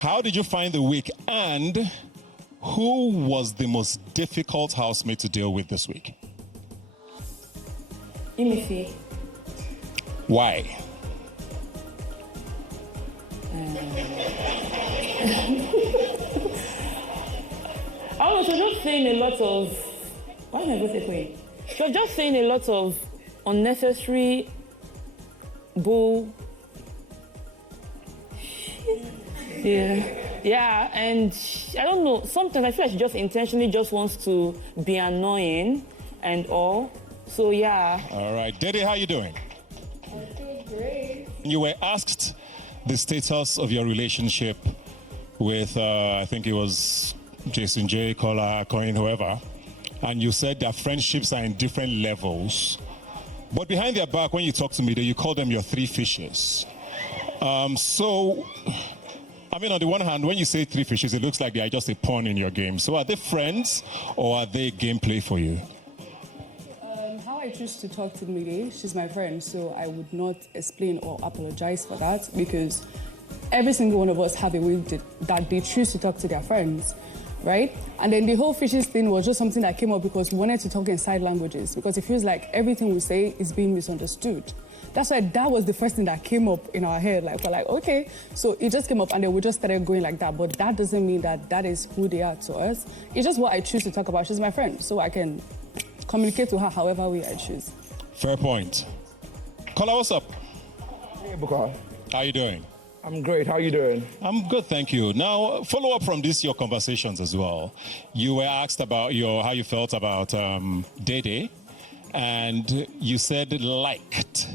How did you find the week, and who was the most difficult housemate to deal with this week? Imisi. Why? I was just saying a lot of. Why am I going to say? She was just saying a lot of unnecessary bull. Yeah, and I don't know. Sometimes I feel like she just intentionally just wants to be annoying and all. So yeah. All right, Dede, how you doing? I feel great. You were asked the status of your relationship with, I think it was Jason J, Kola, Koyin, whoever, and you said their friendships are in different levels. But behind their back, when you talk to me, you call them your three fishes. So, I mean, on the one hand, when you say three fishes, it looks like they are just a pawn in your game. So are they friends or are they gameplay for you? How I choose to talk to Dede, she's my friend, so I would not explain or apologize for that, because every single one of us have a way that they choose to talk to their friends, right? And then the whole fishes thing was just something that came up because we wanted to talk in side languages, because it feels like everything we say is being misunderstood. That's why that was the first thing that came up in our head. Like, we're like, okay. So it just came up and then we just started going like that. But that doesn't mean that that is who they are to us. It's just what I choose to talk about. She's my friend, so I can communicate to her however way I choose. Fair point. Kola, what's up? Hey, Ebuka. How you doing? I'm great. How you doing? I'm good, thank you. Now, follow up from this, your conversations as well. You were asked about how you felt about Dede, and you said liked.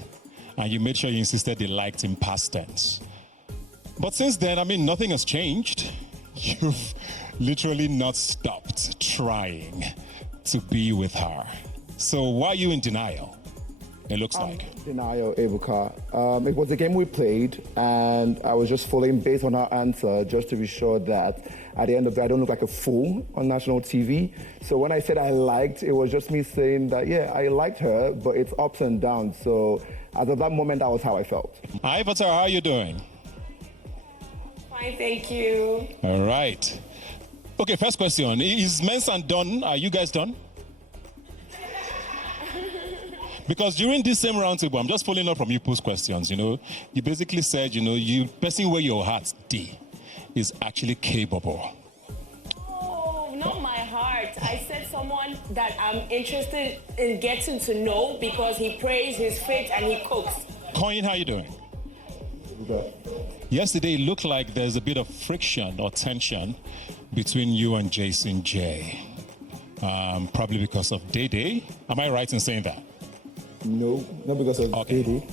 And you made sure you insisted they liked in past tense. But since then, I mean, nothing has changed. You've literally not stopped trying to be with her. So why are you in denial? It looks like. Denial, Ebuka. It was a game we played, and I was just following based on her answer just to be sure that at the end of the day, I don't look like a fool on national TV. So when I said I liked, it was just me saying that, yeah, I liked her, but it's ups and downs. So as of that moment, that was how I felt. Hi, Vatara, how are you doing? Fine, thank you. All right. Okay, first question. Is Mensan done? Are you guys done? Because during this same roundtable, I'm just following up from people's questions, you basically said, you person where your heart is actually capable. Oh, not my heart. I said someone that I'm interested in getting to know because he prays his faith and he cooks. Koyin, how you doing? Good. Yesterday, it looked like there's a bit of friction or tension between you and Jason J. Probably because of Dede. Am I right in saying that? No, not because of Dede.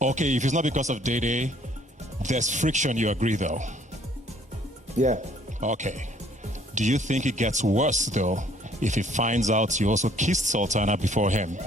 Okay, if it's not because of Dede, there's friction, you agree though? Yeah. Okay. Do you think it gets worse though if he finds out you also kissed Sultana before him?